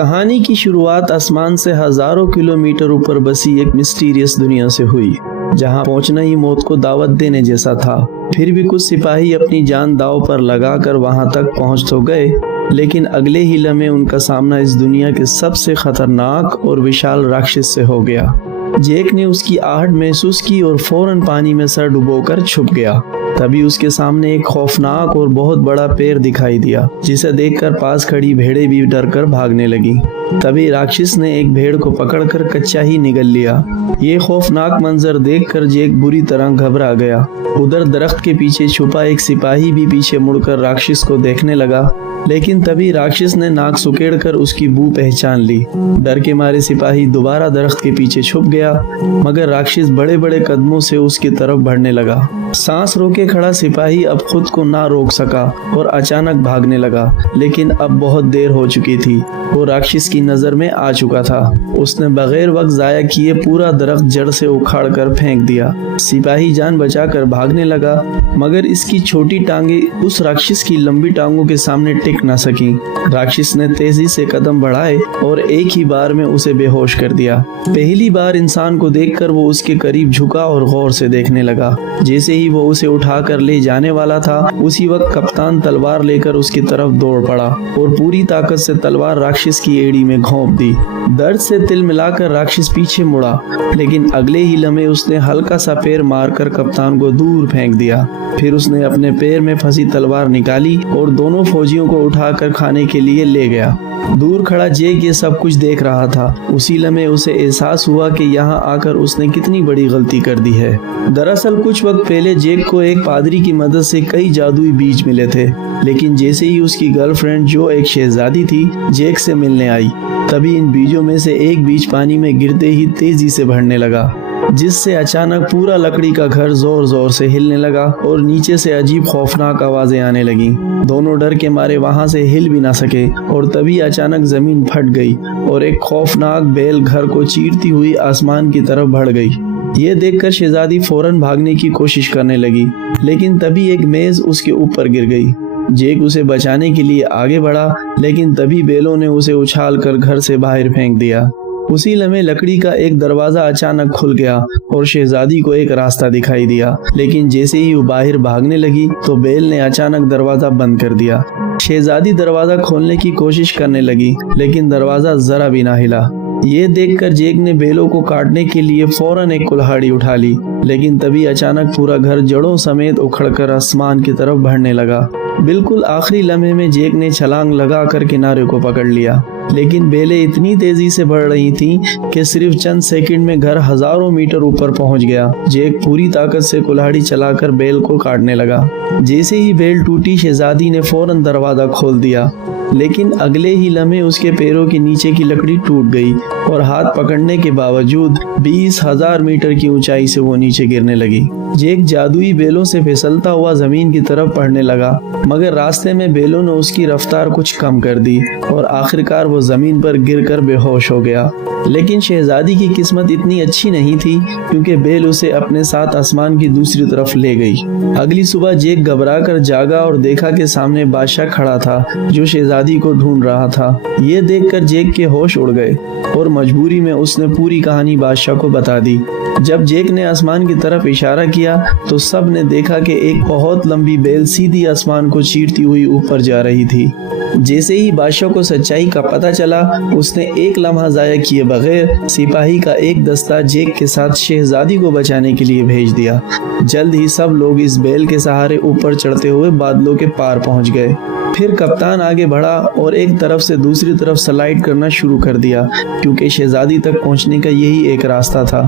कहानी की शुरुआत आसमान से हजारों किलोमीटर ऊपर बसी एक मिस्टीरियस दुनिया से हुई, जहां पहुंचना ही मौत को दावत देने जैसा था। फिर भी कुछ सिपाही अपनी जान दांव पर लगाकर वहां तक पहुंच तो गए, लेकिन अगले ही लम्हे उनका सामना इस दुनिया के सबसे खतरनाक और विशाल राक्षस से हो गया। जेक ने उसकी आहट महसूस की और फौरन पानी में सर डुबोकर छुप गया। तभी उसके सामने एक खौफनाक और बहुत बड़ा पेड़ दिखाई दिया, जिसे देखकर पास खड़ी भेड़ें भी डरकर भागने लगी। तभी राक्षस ने एक भेड़ को पकड़कर कच्चा ही निगल लिया। ये खौफनाक मंजर देखकर जेक बुरी तरह घबरा गया। उधर दरख्त के पीछे छुपा एक सिपाही भी पीछे मुड़कर राक्षस को देखने लगा, लेकिन तभी राक्षस ने नाक सुकेड़कर उसकी बू पहचान ली। डर के मारे सिपाही दोबारा दरख्त के पीछे छुप गया, मगर राक्षस बड़े बड़े कदमों से उसकी तरफ बढ़ने लगा। सांस रोके खड़ा सिपाही अब खुद को ना रोक सका और अचानक भागने लगा, लेकिन अब बहुत देर हो चुकी थी। वो राक्षस की नजर में आ चुका था। उसने बगैर वक्त जाया किए पूरा दरख्त जड़ से उखाड़ कर फेंक दिया। सिपाही जान बचाकर भागने लगा, मगर इसकी छोटी टांगे उस राक्षस की लंबी टांगों के सामने टिक न सकी। राक्षस ने तेजी से कदम बढ़ाए और एक ही बार में उसे बेहोश कर दिया। पहली बार इंसान को देखकर वो उसके करीब झुका और गौर से देखने लगा। जैसे ही वो उसे उठाकर ले जाने वाला था, उसी वक्त कप्तान तलवार लेकर उसकी तरफ दौड़ पड़ा और पूरी ताकत से तलवार राक्षस की एड़ी में घोंप दी। दर्द से तिल मिलाकर राक्षस पीछे मुड़ा, लेकिन अगले ही लम्हे उसने हल्का सा पैर मारकर कप्तान को दूर फेंक दिया। फिर उसने अपने पैर में फंसी तलवार निकाली और दोनों फौजियों को उठाकर खाने के लिए ले गया। दूर खड़ा जेक ये सब कुछ देख रहा था। उसी लम्हे उसे एहसास हुआ कि यहाँ आकर उसने कितनी बड़ी गलती कर दी है। दरअसल कुछ वक्त पहले जेक को एक पादरी की मदद से कई जादुई बीज मिले थे, लेकिन जैसे ही उसकी गर्लफ्रेंड जो एक शहजादी थी जेक से मिलने आई, तभी इन बीजों में से एक बीज पानी में गिरते ही तेजी से बढ़ने लगा, जिससे अचानक पूरा लकड़ी का घर जोर जोर से हिलने लगा और नीचे से अजीब खौफनाक आवाजें आने लगी। दोनों डर के मारे वहां से हिल भी ना सके और तभी अचानक जमीन फट गई और एक खौफनाक बेल घर को चीरती हुई आसमान की तरफ बढ़ गई। ये देखकर शहजादी फौरन भागने की कोशिश करने लगी, लेकिन तभी एक मेज उसके ऊपर गिर गई। जेक उसे बचाने के लिए आगे बढ़ा, लेकिन तभी बेलों ने उसे उछालकर घर से बाहर फेंक दिया। उसी लम्हे लकड़ी का एक दरवाजा अचानक खुल गया और शहजादी को एक रास्ता दिखाई दिया, लेकिन जैसे ही वो बाहर भागने लगी तो बेल ने अचानक दरवाजा बंद कर दिया। शहजादी दरवाजा खोलने की कोशिश करने लगी, लेकिन दरवाजा जरा भी ना हिला। ये देखकर जेक ने बेलों को काटने के लिए फौरन एक कुल्हाड़ी उठा ली, लेकिन तभी अचानक पूरा घर जड़ों समेत उखड़कर आसमान की तरफ बढ़ने लगा। बिल्कुल आखिरी लम्हे में जेक ने छलांग लगाकर किनारे को पकड़ लिया, लेकिन बेलें इतनी तेजी से बढ़ रही थीं कि सिर्फ चंद सेकंड में घर हजारों मीटर ऊपर पहुंच गया। जेक पूरी ताकत से कुल्हाड़ी चलाकर बेल को काटने लगा। जैसे ही बेल टूटी, शहजादी ने फौरन दरवाजा खोल दिया, लेकिन अगले ही लम्हे उसके पैरों के नीचे की लकड़ी टूट गई और हाथ पकड़ने के बावजूद 20,000 मीटर की ऊंचाई से वो नीचे गिरने लगी। जेक जादुई बेलों से फिसलता हुआ जमीन की तरफ बढ़ने लगा, मगर रास्ते में बेलों ने उसकी रफ्तार कुछ कम कर दी और आखिरकार वो जमीन पर गिरकर बेहोश हो गया। लेकिन शहजादी की किस्मत इतनी अच्छी नहीं थी, क्योंकि बेल उसे अपने साथ आसमान की दूसरी तरफ ले गई। अगली सुबह जेक घबराकर जागा और देखा कि सामने बादशाह खड़ा था, जो शहजादी को ढूंढ रहा था। ये देखकर जेक के होश उड़ गए और मजबूरी में उसने पूरी कहानी बादशाह को बता दी। जब जेक ने आसमान की तरफ इशारा किया तो सब ने देखा कि एक बहुत लंबी बेल सीधी आसमान को चीरती हुई ऊपर जा रही थी। जैसे ही बादशाह को सच्चाई का पता चला, उसने एक लम्हा जाया किए बगैर सिपाही का एक दस्ता जेक के साथ शहजादी को बचाने के लिए भेज दिया। जल्द ही सब लोग इस बेल के सहारे ऊपर चढ़ते हुए बादलों के पार पहुंच गए। फिर कप्तान आगे बढ़ा और एक तरफ से दूसरी तरफ स्लाइड करना शुरू कर दिया, क्योंकि शहजादी तक पहुंचने का यही एक रास्ता था।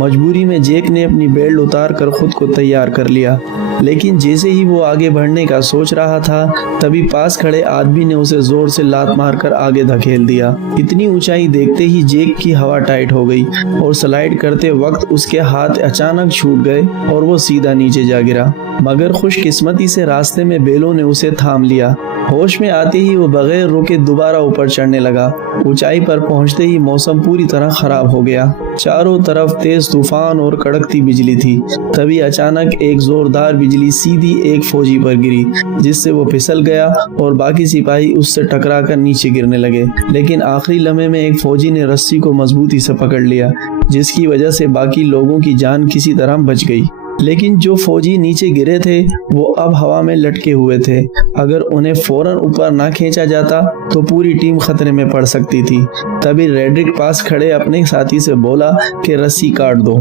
मजबूरी में जेक ने अपनी बेल्ट उतार कर खुद को तैयार कर लिया, लेकिन जैसे ही वो आगे बढ़ने का सोच रहा था, तभी पास खड़े आदमी ने उसे जोर से लात मारकर आगे धकेल दिया। इतनी ऊंचाई देखते ही जेक की हवा टाइट हो गई और स्लाइड करते वक्त उसके हाथ अचानक छूट गए और वो सीधा नीचे जा गिरा। मगर खुशकिस्मती से रास्ते में बेलों ने उसे थाम लिया होश में आते ही वो बगैर रुके दोबारा ऊपर चढ़ने लगा। ऊंचाई पर पहुंचते ही मौसम पूरी तरह खराब हो गया। चारों तरफ तेज तूफान और कड़कती बिजली थी। तभी अचानक एक जोरदार बिजली सीधी एक फौजी पर गिरी, जिससे वो फिसल गया और बाकी सिपाही उससे टकराकर नीचे गिरने लगे। लेकिन आखिरी लम्हे में एक फौजी ने रस्सी को मजबूती से पकड़ लिया, जिसकी वजह से बाकी लोगों की जान किसी तरह बच गई। लेकिन जो फौजी नीचे गिरे थे वो अब हवा में लटके हुए थे। अगर उन्हें फौरन ऊपर ना खींचा जाता तो पूरी टीम खतरे में पड़ सकती थी। तभी रेड्रिक पास खड़े अपने साथी से बोला कि रस्सी काट दो।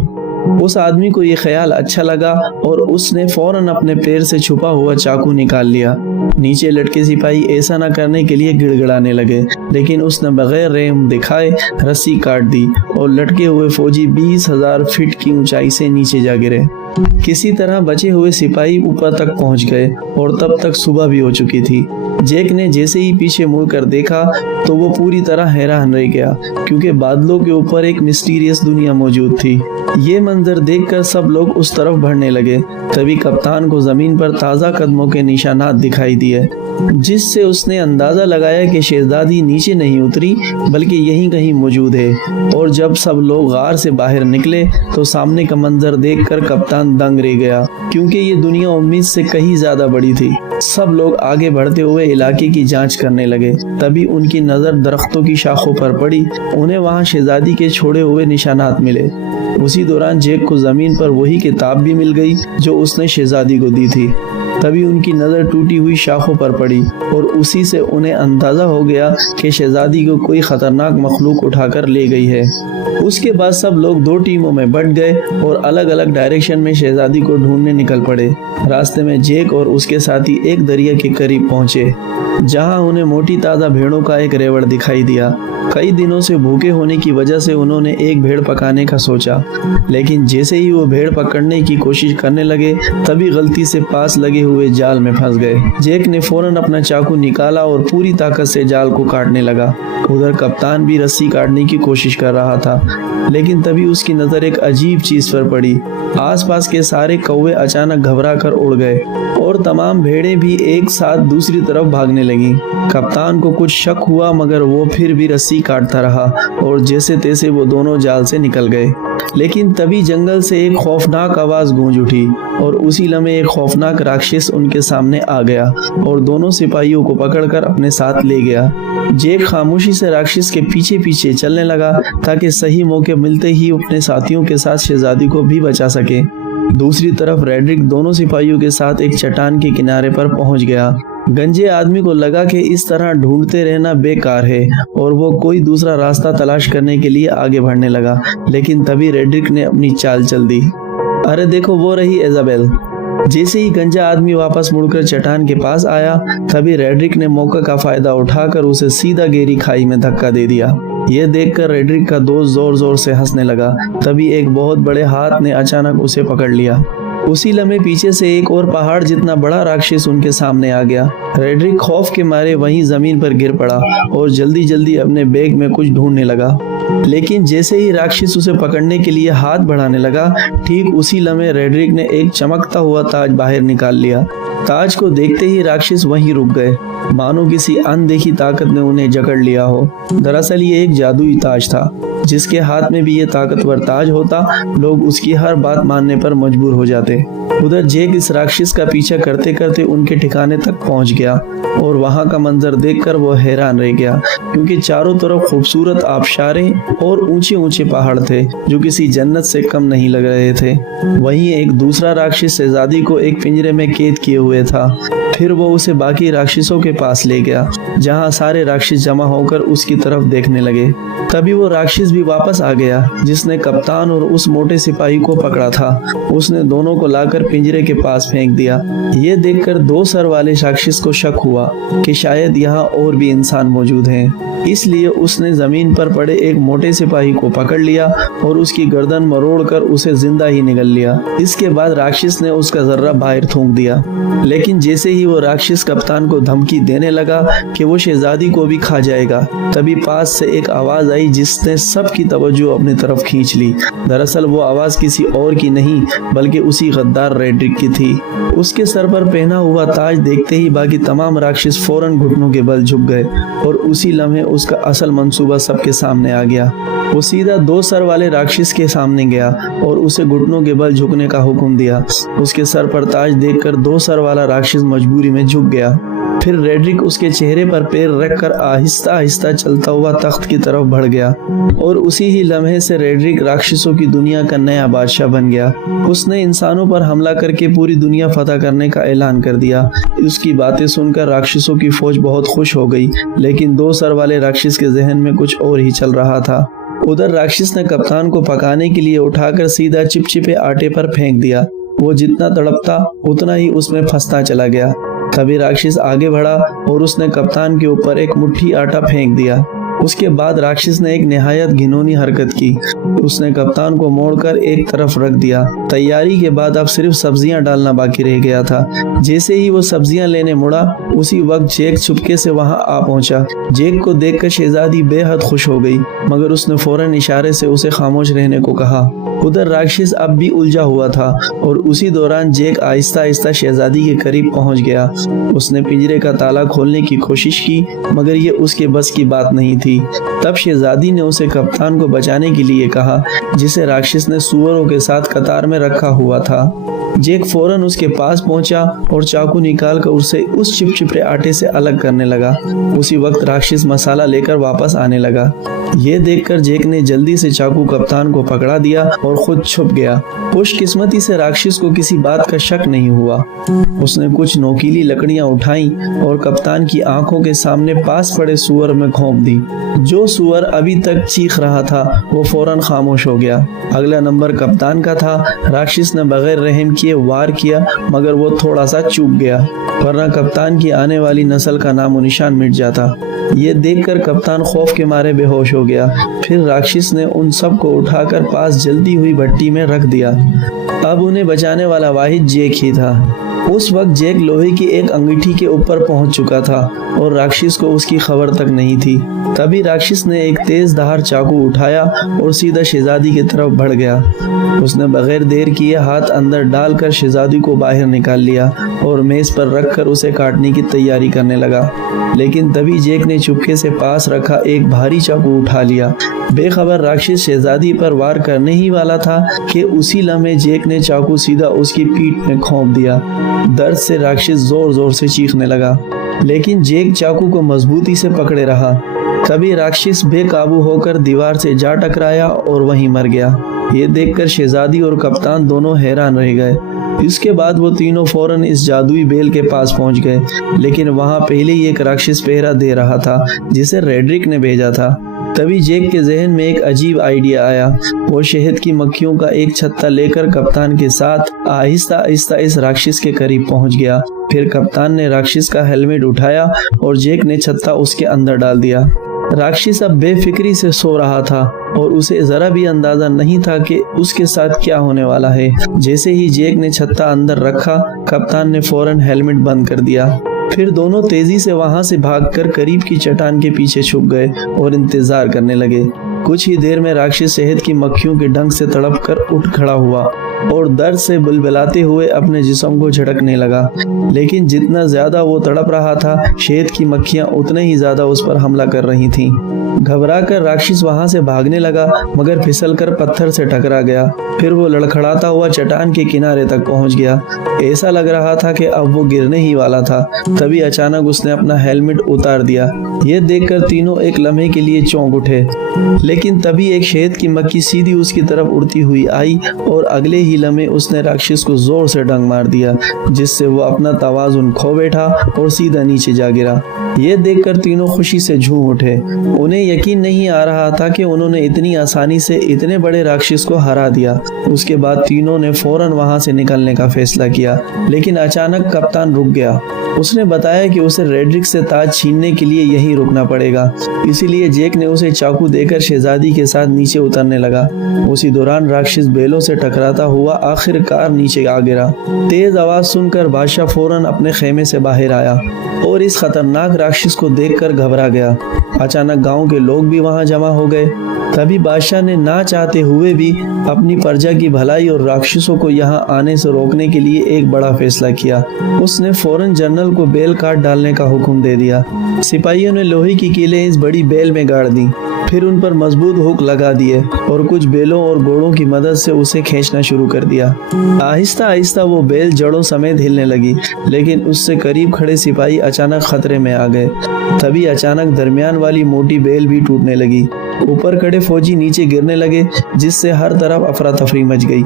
उस आदमी को ये ख्याल अच्छा लगा और उसने फौरन अपने पैर से छुपा हुआ चाकू निकाल लिया। नीचे लटके सिपाही ऐसा न करने के लिए गिड़गिड़ाने लगे, लेकिन उसने बगैर रहम दिखाए रस्सी काट दी और लटके हुए फौजी 20,000 फीट की ऊंचाई से नीचे जा गिरे। किसी तरह बचे हुए सिपाही ऊपर तक पहुंच गए और तब तक सुबह भी हो चुकी थी। जैक ने जैसे ही पीछे मुड़कर देखा तो वो पूरी तरह हैरान रह गया, क्योंकि बादलों के ऊपर एक मिस्टीरियस दुनिया मौजूद थी। ये मंजर देखकर सब लोग उस तरफ बढ़ने लगे। तभी कप्तान को जमीन पर ताज़ा कदमों के निशानात दिखाई दिए, जिससे उसने अंदाजा लगाया कि शहजादी नीचे नहीं उतरी बल्कि यहीं कहीं मौजूद है। और जब सब लोग गार से बाहर निकले तो सामने का मंजर देखकर कप्तान दंग रह गया, क्योंकि ये दुनिया उम्मीद से कहीं ज्यादा बड़ी थी। सब लोग आगे बढ़ते हुए इलाके की जांच करने लगे। तभी उनकी नजर दरख्तों की शाखों पर पड़ी। उन्हें वहां शहजादी के छोड़े हुए निशानात मिले। उसी दौरान जैक को जमीन पर वही किताब भी मिल गई जो उसने शहजादी को दी थी। तभी उनकी नजर टूटी हुई शाखों पर पड़ी और उसी से उन्हें अंदाजा हो गया कि शहजादी को कोई खतरनाक मखलूक उठाकर ले गई है। उसके बाद सब लोग 2 टीमों में बंट गए और अलग अलग डायरेक्शन में शहजादी को ढूंढने निकल पड़े। रास्ते में जैक और उसके साथी एक दरिया के करीब पहुंचे, जहां उन्हें मोटी ताजा भेड़ों का एक रेवड़ दिखाई दिया। कई दिनों से भूखे होने की वजह से उन्होंने एक भेड़ पकाने का सोचा, लेकिन जैसे ही वो भेड़ पकड़ने की कोशिश करने लगे तभी गलती से पास लगे हुए जाल में फंस गए। जैक ने फौरन अपना चाकू निकाला और पूरी ताकत से जाल को काटने लगा। उधर कप्तान भी रस्सी काटने की कोशिश कर रहा था, लेकिन तभी उसकी नजर एक अजीब चीज पर पड़ी। आसपास के सारे कौवे अचानक घबरा कर उड़ गए और तमाम भेड़ें भी एक साथ दूसरी तरफ भागने लगी। कप्तान को कुछ शक हुआ, मगर वो फिर भी रस्सी काटता रहा और जैसे तैसे वो दोनों जाल से निकल गए। लेकिन तभी जंगल से एक खौफनाक आवाज गूंज उठी और उसी लम्हे एक खौफनाक राक्षस उनके सामने आ गया और दोनों सिपाहियों को पकड़कर अपने साथ ले गया। जैक खामोशी से राक्षस के पीछे पीछे चलने लगा ताकि सही मौके मिलते ही अपने साथियों के साथ शहजादी को भी बचा सके। दूसरी तरफ रेड्रिक दोनों सिपाहियों के साथ एक चट्टान के किनारे पर पहुंच गया। गंजे आदमी को लगा कि इस तरह ढूंढते रहना बेकार है और वो कोई दूसरा रास्ता तलाश करने के लिए आगे बढ़ने लगा। लेकिन तभी रेड्रिक ने अपनी चाल चल दी। अरे देखो, वो रही इजाबेल। जैसे ही गंजा आदमी वापस मुड़कर चट्टान के पास आया, तभी रेड्रिक ने मौका का फायदा उठाकर उसे सीधा गहरी खाई में धक्का दे दिया। यह देखकर रेड्रिक का दोस्त जोर जोर से हंसने लगा। तभी एक बहुत बड़े हाथ ने अचानक उसे पकड़ लिया। उसी लम्हे पीछे से एक और पहाड़ जितना बड़ा राक्षस उनके सामने आ गया। रेड्रिक खौफ के मारे वहीं जमीन पर गिर पड़ा और जल्दी जल्दी अपने बैग में कुछ ढूंढने लगा। लेकिन जैसे ही राक्षस उसे पकड़ने के लिए हाथ बढ़ाने लगा, ठीक उसी लम्हे रेड्रिक ने एक चमकता हुआ ताज बाहर निकाल लिया। ताज को देखते ही राक्षस वहीं रुक गए, मानो किसी अनदेखी ताकत ने उन्हें जकड़ लिया हो। दरअसल ये एक जादुई ताज था। जिसके हाथ में भी ये ताकतवर ताज होता, लोग उसकी हर बात मानने पर मजबूर हो जाते। उधर जैक इस राक्षस का पीछा करते करते उनके ठिकाने तक पहुंच गया और वहां का मंजर देखकर वो हैरान रह गया, क्योंकि चारों तरफ खूबसूरत आबशारें और ऊंचे ऊंचे पहाड़ थे जो किसी जन्नत से कम नहीं लग रहे थे। वहीं एक दूसरा राक्षस शहजादी को एक पिंजरे में कैद किए हुए था। फिर वो उसे बाकी राक्षसों के पास ले गया, जहां सारे राक्षस जमा होकर उसकी तरफ देखने लगे। तभी वो राक्षस भी वापस आ गया जिसने कप्तान और उस मोटे सिपाही को पकड़ा था। उसने दोनों को लाकर पिंजरे के पास फेंक दिया। ये देखकर 2 सर वाले राक्षस को शक हुआ कि शायद यहाँ और भी इंसान मौजूद हैं। इसलिए उसने जमीन पर पड़े एक मोटे सिपाही को पकड़ लिया और उसकी गर्दन मरोड़कर उसे जिंदा ही निगल लिया। इसके बाद राक्षस ने उसका जर्रा बाहर थूक दिया। लेकिन जैसे ही वो राक्षस कप्तान को धमकी देने लगा कि वो शहजादी को भी खा जाएगा, तभी पास से एक आवाज आई जिसने सब की तवज्जो अपनी तरफ खींच ली। दरअसल वो आवाज़ किसी और की नहीं बल्कि उसी गद्दार रेड्रिक की थी। उसके सर पर पहना हुआ ताज देखते ही बाकी तमाम राक्षस फौरन घुटनों के बल झुक गए और उसी लम्हे उसका असल मंसूबा सबके सामने आ गया। वो सीधा 2 सर वाले राक्षस के सामने गया और उसे घुटनों के बल झुकने का हुक्म दिया। उसके सर पर ताज देखकर 2 सर वाला राक्षस मजबूरी में झुक गया। फिर रेड्रिक उसके चेहरे पर पैर रखकर आहिस्ता आहिस्ता चलता हुआ तख्त की तरफ बढ़ गया और उसी ही लम्हे से रेड्रिक राक्षसों की दुनिया का नया बादशाह बन गया। उसने इंसानों पर हमला करके पूरी दुनिया फतह करने का ऐलान कर दिया। उसकी बातें सुनकर राक्षसों की फौज बहुत खुश हो गई, लेकिन 2 सर वाले राक्षस के जहन में कुछ और ही चल रहा था। उधर राक्षस ने कप्तान को पकाने के लिए उठाकर सीधा चिपचिपे आटे पर फेंक दिया। वो जितना तड़पता उतना ही उसमें फंसता चला गया। तभी राक्षस आगे बढ़ा और उसने कप्तान के ऊपर एक मुट्ठी आटा फेंक दिया। उसके बाद राक्षस ने एक निहायत घिनौनी हरकत की। उसने कप्तान को मोड़कर एक तरफ रख दिया। तैयारी के बाद अब सिर्फ सब्जियां डालना बाकी रह गया था। जैसे ही वो सब्जियां लेने मुड़ा, उसी वक्त जैक चुपके से वहां आ पहुंचा। जैक को देखकर शहजादी बेहद खुश हो गई, मगर उसने फौरन इशारे से उसे खामोश रहने को कहा। उधर राक्षस अब भी उलझा हुआ था और उसी दौरान जैक आहिस्ता आहिस्ता शहजादी के करीब पहुंच गया। उसने पिंजरे का ताला खोलने की कोशिश की, मगर ये उसके बस की बात नहीं थी। तब शहजादी ने उसे कप्तान को बचाने के लिए कहा, जिसे राक्षस ने सुअरों के साथ कतार में रखा हुआ था। जैक फौरन उसके पास पहुंचा और चाकू निकालकर उसे उस चिपचिपे आटे से अलग करने लगा। उसी वक्त राक्षस मसाला लेकर वापस आने लगा। ये देखकर जैक ने जल्दी से चाकू कप्तान को पकड़ा दिया और खुद छुप गया। खुशकिस्मती से राक्षस को किसी बात का शक नहीं हुआ। उसने कुछ नोकीली लकड़ियां उठाई और कप्तान की आंखों के सामने पास पड़े सुअर में घोंप दी। जो सुअर अभी तक चीख रहा था वो फौरन खामोश हो गया। अगला नंबर कप्तान का था। राक्षस ने बगैर रहम किए वार किया, मगर वो थोड़ा सा चूक गया, वरना कप्तान की आने वाली नस्ल का नामो निशान मिट जाता। ये देखकर कप्तान खौफ के मारे बेहोश हो गया। फिर राक्षस ने उन सब को उठाकर पास जलती हुई भट्टी में रख दिया। अब उन्हें बचाने वाला वाहिद जैक ही था। उस वक्त जैक लोहे की एक अंगीठी के ऊपर पहुंच चुका था और राक्षस को उसकी खबर तक नहीं थी। तभी राक्षस ने एक तेज धार चाकू उठाया और सीधा शहजादी की तरफ बढ़ गया। उसने बगैर देर किए हाथ अंदर डालकर शहजादी को बाहर निकाल लिया और मेज पर रखकर उसे काटने की तैयारी करने लगा। लेकिन तभी जैक ने चुपके से पास रखा एक भारी चाकू उठा लिया। बेखबर राक्षस शहजादी पर वार करने ही वाला था कि उसी लम्हे जैक ने चाकू सीधा उसकी पीठ में घोंप दिया। दर्द से राक्षस जोर जोर से चीखने लगा, लेकिन जैक चाकू को मजबूती से पकड़े रहा। तभी राक्षस बेकाबू होकर दीवार से जा टकराया और वहीं मर गया। ये देखकर शहजादी और कप्तान दोनों हैरान रह गए। इसके बाद वो तीनों फौरन इस जादुई बेल के पास पहुंच गए, लेकिन वहां पहले ही एक राक्षस पहरा दे रहा था जिसे रेड्रिक ने भेजा था। तभी जैक के जहन में एक अजीब आइडिया आया। वो शहद की मक्खियों का एक छत्ता लेकर कप्तान के साथ आहिस्ता आहिस्ता इस राक्षस के करीब पहुंच गया। फिर कप्तान ने राक्षस का हेलमेट उठाया और जैक ने छत्ता उसके अंदर डाल दिया। राक्षस अब बेफिक्री से सो रहा था और उसे जरा भी अंदाजा नहीं था कि उसके साथ क्या होने वाला है। जैसे ही जैक ने छत्ता अंदर रखा, कप्तान ने फौरन हेलमेट बंद कर दिया। फिर दोनों तेजी से वहां से भागकर करीब की चट्टान के पीछे छुप गए और इंतजार करने लगे। कुछ ही देर में राक्षस शहद की मक्खियों के डंक से तड़प कर उठ खड़ा हुआ और दर्द से बुलबुलाते हुए अपने जिस्म को झटकने लगा। लेकिन जितना ज्यादा वो तड़प रहा था, शहद की मक्खियां उतने ही ज्यादा उस पर हमला कर रही थीं। घबराकर राक्षस वहां से भागने लगा, मगर फिसलकर पत्थर से टकरा गया। फिर वो लड़खड़ाता हुआ चट्टान के किनारे तक पहुंच गया। ऐसा लग रहा था कि अब वो गिरने ही वाला था। तभी अचानक उसने अपना हेलमेट उतार दिया। ये देखकर तीनों एक लम्हे के लिए चौंक उठे, लेकिन तभी एक शहद की मक्खी सीधी उसकी तरफ उड़ती हुई आई और अगले ही लम्हे उसने राक्षस को जोर से डंक मार दिया, जिससे वो अपना तवाजुन खो बैठा और सीधा नीचे जा गिरा। ये देखकर तीनों खुशी से झूम उठे। उन्हें यकीन नहीं आ रहा था कि उन्होंने इतनी आसानी से इतने बड़े राक्षस को हरा दिया। उसके बाद तीनों ने फौरन वहां से निकलने का फैसला किया, लेकिन अचानक कप्तान रुक गया। उसने बताया कि उसे रेड्रिक से ताज छीनने के लिए यहीं रुकना पड़ेगा। इसीलिए जैक ने उसे चाकू देकर शहजादी के साथ नीचे उतरने लगा। उसी दौरान राक्षस बेलों से टकराता हुआ आखिरकार नीचे आ गिरा। तेज आवाज सुनकर बादशाह फौरन अपने खेमे से बाहर आया और इस खतरनाक राक्षस को देखकर घबरा गया। अचानक गांव के लोग भी वहां जमा हो गए। तभी बादशाह ने ना चाहते हुए भी अपनी प्रजा की भलाई और राक्षसों को यहाँ आने से रोकने के लिए एक बड़ा फैसला किया। उसने फौरन जनरल को बेल काट डालने का हुक्म दे दिया। सिपाहियों ने लोहे की कीलें इस बड़ी बेल में गाड़ दी, फिर उन पर मजबूत हुक लगा दिए और कुछ बेलों और घोड़ों की मदद से उसे खींचना शुरू कर दिया। आहिस्ता आहिस्ता वो बेल जड़ों समेत हिलने लगी, लेकिन उससे करीब खड़े सिपाही अचानक खतरे में आ गए। तभी अचानक दरमियान वाली मोटी बेल भी टूटने लगी। ऊपर खड़े फौजी नीचे गिरने लगे, जिससे हर तरफ अफरा तफरी मच गई।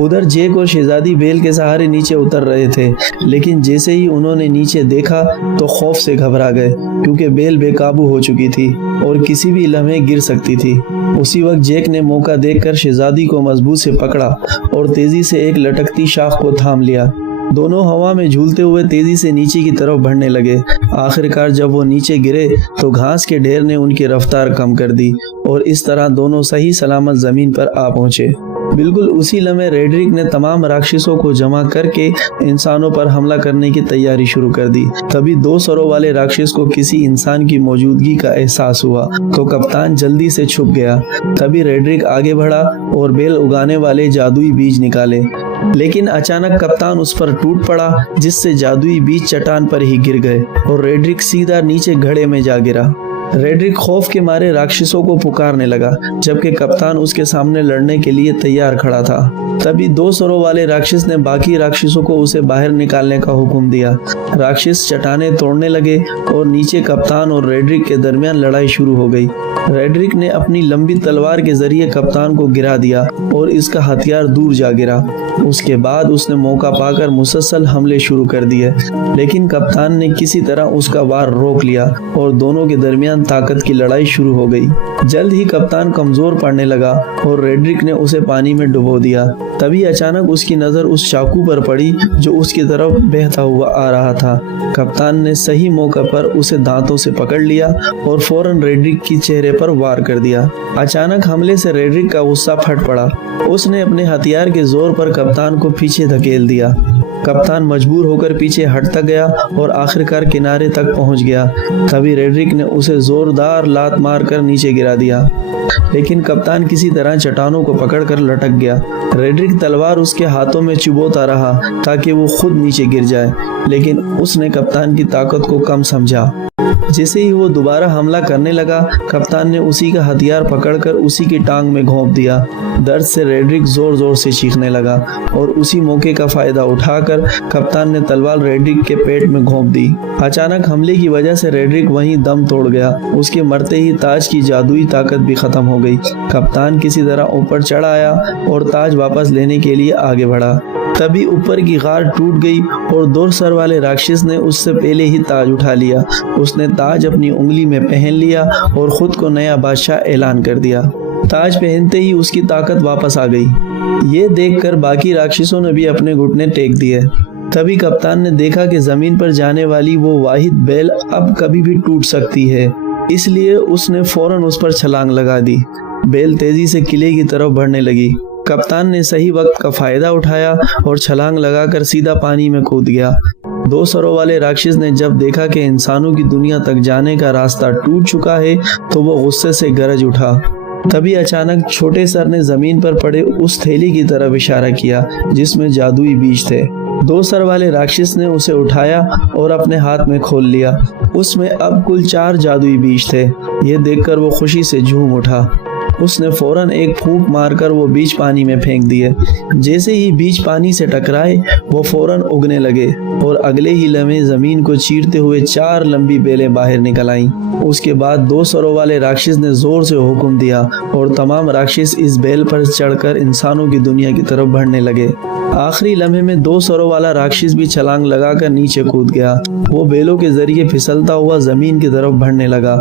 उधर जेक और शहजादी बेल के सहारे नीचे उतर रहे थे, लेकिन जैसे ही उन्होंने नीचे देखा तो खौफ से घबरा गए, क्योंकि बेल बेकाबू हो चुकी थी और किसी भी लम्हे गिर सकती थी। उसी वक्त जेक ने मौका देखकर शहजादी को मजबूत से पकड़ा और तेजी से एक लटकती शाख को थाम लिया। दोनों हवा में झूलते हुए तेजी से नीचे की तरफ बढ़ने लगे। आखिरकार जब वो नीचे गिरे तो घास के ढेर ने उनकी रफ्तार कम कर दी और इस तरह दोनों सही सलामत जमीन पर आ पहुंचे। बिल्कुल उसी लम्हे रेड्रिक ने तमाम राक्षसों को जमा करके इंसानों पर हमला करने की तैयारी शुरू कर दी। तभी 2 सरों वाले राक्षस को किसी इंसान की मौजूदगी का एहसास हुआ तो कप्तान जल्दी से छुप गया। तभी रेड्रिक आगे बढ़ा और बेल उगाने वाले जादुई बीज निकाले, लेकिन अचानक कप्तान उस पर टूट पड़ा, जिससे जादुई बीज चट्टान पर ही गिर गए और रेड्रिक सीधा नीचे घड़े में जा गिरा। रेड्रिक खौफ के मारे राक्षसों को पुकारने लगा, जबकि कप्तान उसके सामने लड़ने के लिए तैयार खड़ा था। तभी 2 सरों वाले राक्षस ने बाकी राक्षसों को उसे बाहर निकालने का हुक्म दिया। राक्षस चट्टानें तोड़ने लगे और नीचे कप्तान और रेड्रिक के दरमियान लड़ाई शुरू हो गई। रेड्रिक ने अपनी लंबी तलवार के जरिए कप्तान को गिरा दिया और इसका हथियार दूर जा गिरा। उसके बाद उसने मौका पाकर मुसलसल हमले शुरू कर दिए, लेकिन कप्तान ने किसी तरह उसका वार रोक लिया और दोनों के दरमियान ताकत की लड़ाई शुरू हो गई। जल्द ही कप्तान कमजोर पड़ने लगा और रेड्रिक ने उसे पानी में डुबो दिया। तभी अचानक उसकी नजर उस चाकू पर पड़ी जो उसकी तरफ बहता हुआ आ रहा था। कप्तान ने सही मौके पर उसे दांतों से पकड़ लिया और फौरन रेड्रिक की चेहरे पर वार कर दिया। अचानक हमले से रेड्रिक का गुस्सा फट पड़ा। उसने अपने हथियार के जोर पर कप्तान को पीछे धकेल दिया। कप्तान मजबूर होकर पीछे हटता गया और आखिरकार किनारे तक पहुंच गया। तभी रेड्रिक ने उसे जोरदार लात मारकर नीचे गिरा दिया, लेकिन कप्तान किसी तरह चट्टानों को पकड़कर लटक गया। रेड्रिक तलवार उसके हाथों में चुभोता रहा ताकि वो खुद नीचे गिर जाए, लेकिन उसने कप्तान की ताकत को कम समझा। जैसे ही वो दोबारा हमला करने लगा, कप्तान ने उसी का हथियार पकड़कर उसी की टांग में घोंप दिया। दर्द से रेड्रिक जोर जोर से चीखने लगा और उसी मौके का फायदा उठाकर कप्तान ने तलवार रेड्रिक के पेट में घोंप दी। अचानक हमले की वजह से रेड्रिक वहीं दम तोड़ गया। उसके मरते ही ताज की जादुई ताकत भी खत्म हो गई। कप्तान किसी तरह ऊपर चढ़ आया और ताज वापस लेने के लिए आगे बढ़ा। तभी ऊपर की गार टूट गई और 2 सर वाले राक्षस ने उससे पहले ही ताज उठा लिया। उसने ताज अपनी उंगली में पहन लिया और खुद को नया बादशाह ऐलान कर दिया। ताज पहनते ही उसकी ताकत वापस आ गई। ये देखकर बाकी राक्षसों ने भी अपने घुटने टेक दिए। तभी कप्तान ने देखा कि जमीन पर जाने वाली वो वाहिद बेल अब कभी भी टूट सकती है, इसलिए उसने फौरन उस पर छलांग लगा दी। बेल तेजी से किले की तरफ बढ़ने लगी। कप्तान ने सही वक्त का फायदा उठाया और छलांग लगाकर सीधा पानी में कूद गया। 2 सरों वाले राक्षस ने जब देखा कि इंसानों की दुनिया तक जाने का रास्ता टूट चुका है तो वो गुस्से से गरज उठा। तभी अचानक छोटे सर ने जमीन पर पड़े उस थैली की तरफ इशारा किया जिसमें जादुई बीज थे। 2 सर वाले राक्षस ने उसे उठाया और अपने हाथ में खोल लिया। उसमें अब कुल 4 जादुई बीज थे। ये देखकर वो खुशी से झूम उठा। उसने फौरन एक फूंक मारकर वो बीज पानी में फेंक दिए। जैसे ही बीज पानी से टकराए वो फौरन उगने लगे और अगले ही लम्हे जमीन को चीरते हुए 4 लंबी बेलें बाहर निकल आईं। उसके बाद 2 सरों वाले राक्षस ने जोर से हुक्म दिया और तमाम राक्षस इस बेल पर चढ़कर इंसानों की दुनिया की तरफ बढ़ने लगे। आखिरी लम्हे में 2 सरों वाला राक्षस भी छलांग लगाकर नीचे कूद गया। वो बेलों के जरिए फिसलता हुआ जमीन की तरफ बढ़ने लगा।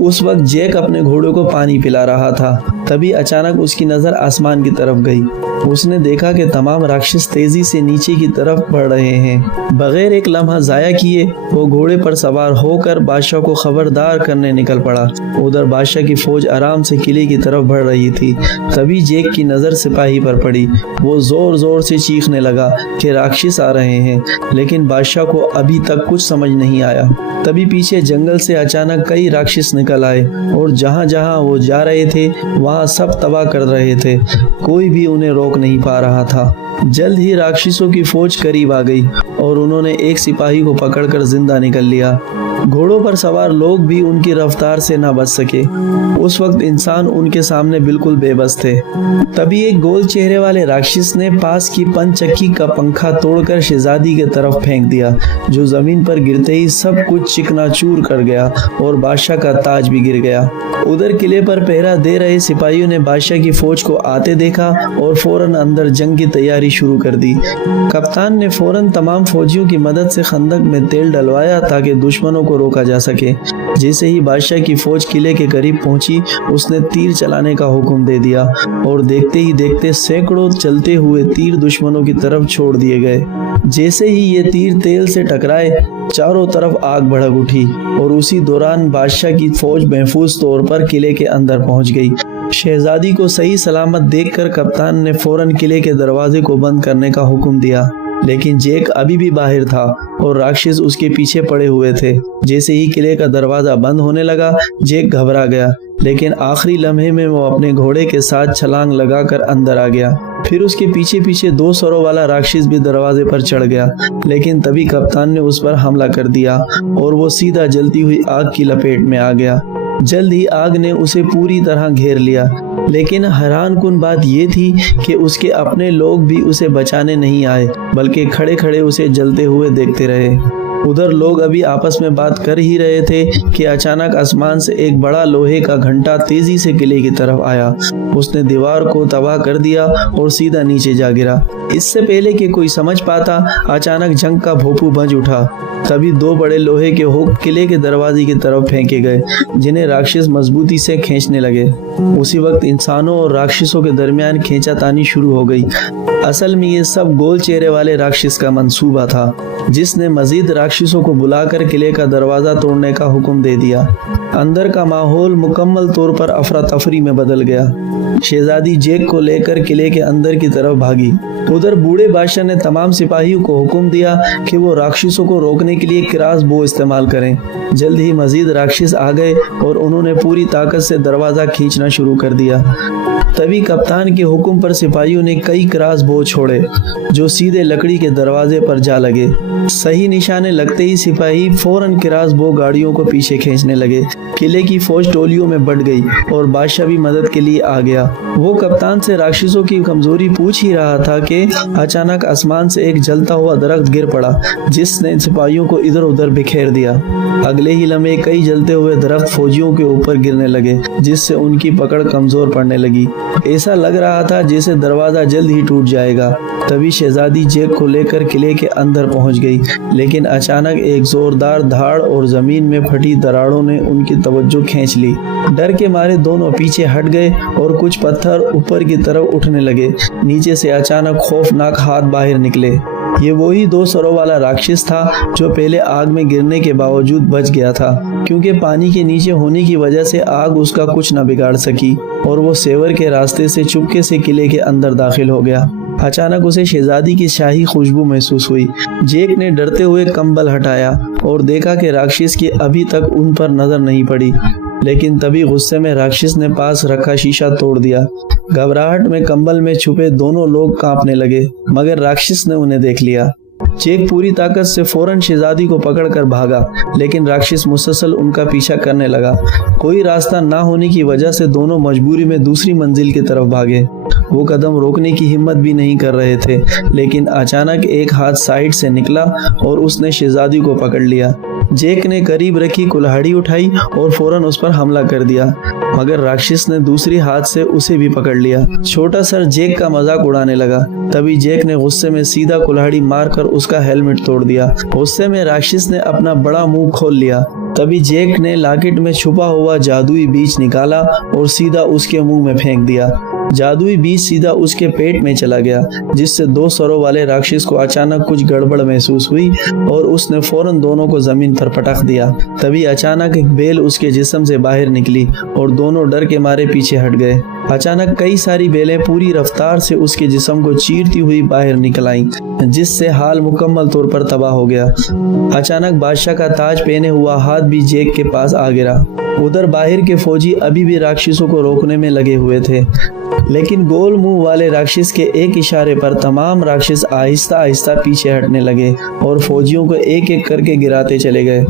उस वक्त जैक अपने घोड़े को पानी पिला रहा था तभी अचानक उसकी नजर आसमान की तरफ गई। उसने देखा कि तमाम राक्षस तेजी से नीचे की तरफ बढ़ रहे हैं। बगैर एक लम्हा जाया किए वो घोड़े पर सवार होकर बादशाह को खबरदार करने निकल पड़ा। उधर बादशाह की फौज आराम से किले की तरफ बढ़ रही थी। तभी जेक की नजर सिपाही पर पड़ी। वो जोर जोर से चीखने लगा कि राक्षस आ रहे हैं, लेकिन बादशाह को अभी तक कुछ समझ नहीं आया। तभी पीछे जंगल से अचानक कई राक्षस निकल आए और जहां जहां वो जा रहे थे वहां सब तबाह कर रहे थे। कोई भी उन्हें रोक नहीं पा रहा था। जल्द ही राक्षसों की फौज करीब आ गई और उन्होंने एक सिपाही को पकड़कर जिंदा निकल लिया। घोड़ों पर सवार लोग भी उनकी रफ्तार से न बच सके। उस वक्त इंसान उनके सामने बिल्कुल बेबस थे। तभी एक गोल चेहरे वाले राक्षस ने पास की पंचक्की का पंखा तोड़कर शहजादी के तरफ फेंक दिया, जो जमीन पर गिरते ही सब कुछ चिकनाचूर कर गया और बादशाह का ताज भी गिर गया। उधर किले पर पहरा दे रहे सिपाहियों ने बादशाह की फौज को आते देखा और फौरन अंदर जंग की तैयारी शुरू कर दी। कप्तान ने फौरन तमाम फौजियों की मदद से खंदक में तेल डलवाया ताकि दुश्मनों को रोका जा सके। जैसे ही बादशाह की फौज किले के करीब पहुंची, उसने तीर चलाने का हुक्म दे दिया और देखते ही देखते सैकड़ों चलते हुए तीर दुश्मनों की तरफ छोड़ दिए गए। जैसे ही ये तीर तेल से टकराए, चारों तरफ आग भड़क उठी और उसी दौरान बादशाह की फौज महफूज तौर पर किले के अंदर पहुंच गई। शहजादी को सही सलामत देखकर कप्तान ने फौरन किले के दरवाजे को बंद करने का हुक्म दिया, लेकिन जेक अभी भी बाहर था और राक्षस उसके पीछे पड़े हुए थे। जैसे ही किले का दरवाजा बंद होने लगा, जेक घबरा गया, लेकिन आखिरी लम्हे में वो अपने घोड़े के साथ छलांग लगाकर अंदर आ गया। फिर उसके पीछे पीछे 2 सरों वाला राक्षस भी दरवाजे पर चढ़ गया, लेकिन तभी कप्तान ने उस पर हमला कर दिया और वो सीधा जलती हुई आग की लपेट में आ गया। जल्द ही आग ने उसे पूरी तरह घेर लिया, लेकिन हैरानकुन बात यह थी कि उसके अपने लोग भी उसे बचाने नहीं आए, बल्कि खड़े खड़े उसे जलते हुए देखते रहे। उधर लोग अभी आपस में बात कर ही रहे थे कि अचानक आसमान से एक बड़ा लोहे का घंटा तेजी से किले की तरफ आया। उसने दीवार को तबाह कर दिया और सीधा नीचे जा गिरा। इससे पहले कि कोई समझ पाता, अचानक जंग का भोंपू बज उठा। तभी 2 बड़े लोहे के हुक किले के दरवाजे की तरफ फेंके गए, जिन्हें राक्षस मजबूती से खींचने लगे। उसी वक्त इंसानों और राक्षसों के दरमियान खींचातानी शुरू हो गई। असल में ये सब गोल चेहरे वाले राक्षस का मंसूबा था, जिसने मजीद राक्षसों को बुलाकर किले का दरवाजा तोड़ने का हुक्म दे दिया। अंदर का माहौल मुकम्मल तौर पर अफरा तफरी में बदल गया। शहजादी जेक को लेकर किले के अंदर की तरफ भागी। उधर बूढ़े बादशाह ने तमाम सिपाहियों को हुक्म दिया कि वो राक्षसों को रोकने के लिए क्रास बो इस्तेमाल करें। जल्द ही मजीद राक्षस आ गए और उन्होंने पूरी ताकत से दरवाजा खींचना शुरू कर दिया। तभी कप्तान के हुक्म पर सिपाहियों ने कई क्रास बो छोड़े, जो सीधे लकड़ी के दरवाजे पर जा लगे। सही निशाने लगते ही सिपाही फौरन क्रास बो गाड़ियों को पीछे खींचने लगे। किले की फौज टोलियों में बढ़ गई और बादशाह भी मदद के लिए आ गया। वो कप्तान से राक्षसों की कमजोरी पूछ ही रहा था कि अचानक आसमान से एक जलता हुआ दरख्त गिर पड़ा, जिसने सिपाहियों को इधर उधर बिखेर दिया। अगले ही लम्हे कई जलते हुए दरख्त फौजियों के ऊपर गिरने लगे, जिससे उनकी पकड़ कमजोर पड़ने लगी। ऐसा लग रहा था जैसे दरवाजा जल्द ही टूट जाएगा। तभी शहजादी जेक को लेकर किले के अंदर पहुंच गई, लेकिन अचानक एक जोरदार धाड़ और जमीन में फटी दरारों ने उनकी तवज्जो खींच ली। डर के मारे दोनों पीछे हट गए और कुछ पत्थर ऊपर की तरफ उठने लगे। नीचे से अचानक खौफनाक हाथ बाहर निकले। ये वही 2 सरों वाला राक्षस था जो पहले आग में गिरने के बावजूद बच गया था, क्योंकि पानी के नीचे होने की वजह से आग उसका कुछ न बिगाड़ सकी और वो सेवर के रास्ते से चुपके से किले के अंदर दाखिल हो गया। अचानक उसे शहजादी की शाही खुशबू महसूस हुई। जेक ने डरते हुए कंबल हटाया और देखा कि राक्षस की अभी तक उन पर नजर नहीं पड़ी, लेकिन तभी गुस्से में राक्षस ने पास रखा शीशा तोड़ दिया। घबराहट में कंबल में छुपे दोनों लोग कांपने लगे, मगर राक्षस ने उन्हें देख लिया। जेक पूरी ताकत से फौरन शहजादी को पकड़कर भागा, लेकिन राक्षस मुसलसल उनका पीछा करने लगा। कोई रास्ता ना होने की वजह से दोनों मजबूरी में दूसरी मंजिल की तरफ भागे। वो कदम रोकने की हिम्मत भी नहीं कर रहे थे, लेकिन अचानक एक हाथ साइड से निकला और उसने शहजादी को पकड़ लिया। जेक ने करीब रखी कुल्हाड़ी उठाई और फौरन उस पर हमला कर दिया, मगर राक्षस ने दूसरी हाथ से उसे भी पकड़ लिया। छोटा सर जेक का मजाक उड़ाने लगा। तभी जेक ने गुस्से में सीधा कुल्हाड़ी मारकर उसका हेलमेट तोड़ दिया। गुस्से में राक्षस ने अपना बड़ा मुंह खोल लिया तभी जैक ने लॉकेट में छुपा हुआ जादुई बीज निकाला और सीधा उसके मुंह में फेंक दिया। जादुई बीज सीधा उसके पेट में चला गया, जिससे 2 सरों वाले राक्षस को अचानक कुछ गड़बड़ महसूस हुई और उसने फौरन दोनों को जमीन पर पटक दिया। तभी अचानक एक बेल उसके जिस्म से बाहर निकली और दोनों डर के मारे पीछे हट गए। अचानक कई सारी बेलें पूरी रफ्तार से उसके जिस्म को चीरती हुई बाहर निकल आईं, जिससे हाल मुकम्मल तौर पर तबाह हो गया। अचानक बादशाह का ताज पहने हुआ हाथ भी जैक के पास आ गिरा। उधर बाहर के फौजी अभी भी राक्षसों को रोकने में लगे हुए थे, लेकिन गोल मुंह वाले राक्षस के एक इशारे पर तमाम राक्षस आहिस्ता आहिस्ता पीछे हटने लगे और फौजियों को एक एक करके गिराते चले गए।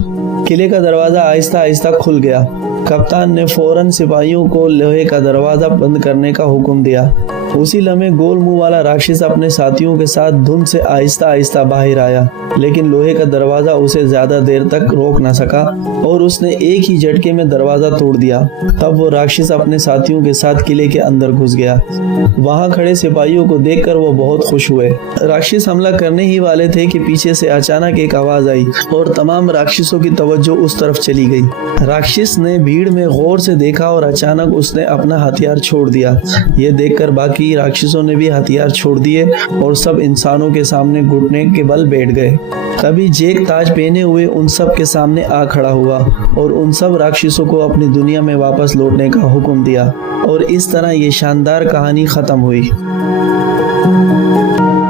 किले का दरवाजा आहिस्ता आहिस्ता खुल गया। कप्तान ने फौरन सिपाहियों को लोहे का दरवाजा बंद करने का हुक्म दिया। उसी लम्हे गोल मुंह वाला राक्षस अपने साथियों के साथ धुंध से आहिस्ता आहिस्ता बाहर आया, लेकिन लोहे का दरवाजा उसे ज्यादा देर तक रोक न सका और उसने एक ही झटके में दरवाजा तोड़ दिया। तब वो राक्षस अपने साथियों के साथ किले के अंदर घुस गया। वहां खड़े सिपाहियों को देखकर वो बहुत खुश हुए। राक्षस हमला करने ही वाले थे कि पीछे से अचानक एक आवाज आई और तमाम राक्षसों की तवज्जो उस तरफ चली गई। राक्षस ने भीड़ में गौर से देखा और अचानक उसने अपना हथियार छोड़ दिया। ये देखकर बाकी राक्षसों ने भी हथियार छोड़ दिए और सब इंसानों के सामने घुटने के बल बैठ गए। तभी जैक ताज पहने हुए उन सब के सामने आ खड़ा हुआ और उन सब राक्षसों को अपनी दुनिया में वापस लौटने का हुक्म दिया और इस तरह ये शानदार कहानी खत्म हुई।